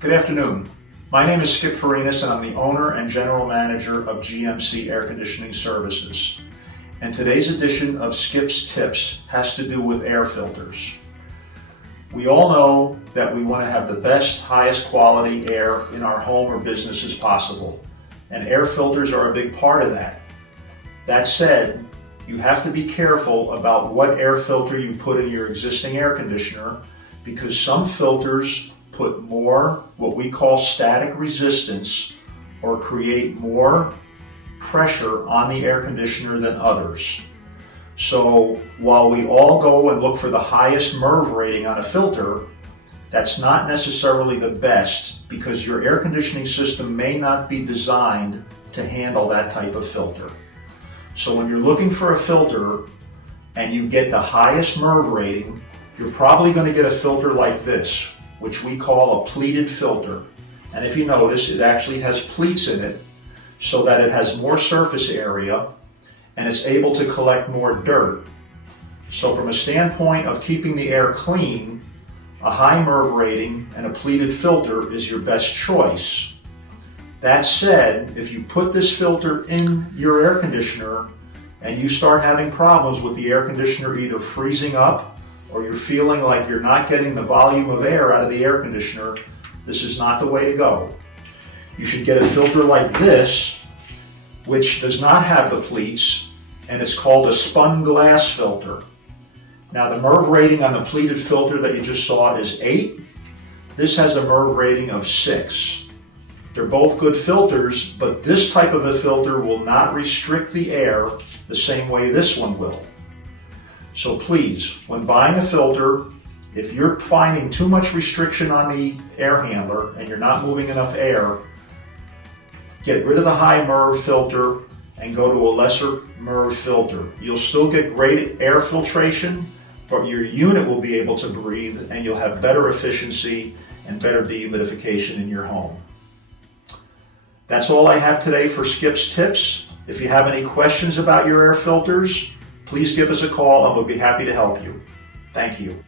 Good afternoon. My name is Skip Farinas and I'm the owner and general manager of GMC Air Conditioning Services. And today's edition of Skip's Tips has to do with air filters. We all know that we want to have the best, highest quality air in our home or business as possible. And air filters are a big part of that. That said, you have to be careful about what air filter you put in your existing air conditioner, because some filters put more what we call static resistance or create more pressure on the air conditioner than others. So while we all go and look for the highest MERV rating on a filter, that's not necessarily the best, because your air conditioning system may not be designed to handle that type of filter. So when you're looking for a filter and you get the highest MERV rating, you're probably going to get a filter like this, which we call a pleated filter. And if you notice, it actually has pleats in it so that it has more surface area and it's able to collect more dirt. So from a standpoint of keeping the air clean, a high MERV rating and a pleated filter is your best choice. That said, if you put this filter in your air conditioner and you start having problems with the air conditioner either freezing up or you're feeling like you're not getting the volume of air out of the air conditioner, this is not the way to go. You should get a filter like this, which does not have the pleats, and it's called a spun glass filter. Now the MERV rating on the pleated filter that you just saw is 8. This has a MERV rating of 6. They're both good filters, but this type of a filter will not restrict the air the same way this one will. So please, when buying a filter, if you're finding too much restriction on the air handler and you're not moving enough air, get rid of the high MERV filter and go to a lesser MERV filter. You'll still get great air filtration, but your unit will be able to breathe and you'll have better efficiency and better dehumidification in your home. That's all I have today for Skip's Tips. If you have any questions about your air filters, please give us a call and we'll be happy to help you. Thank you.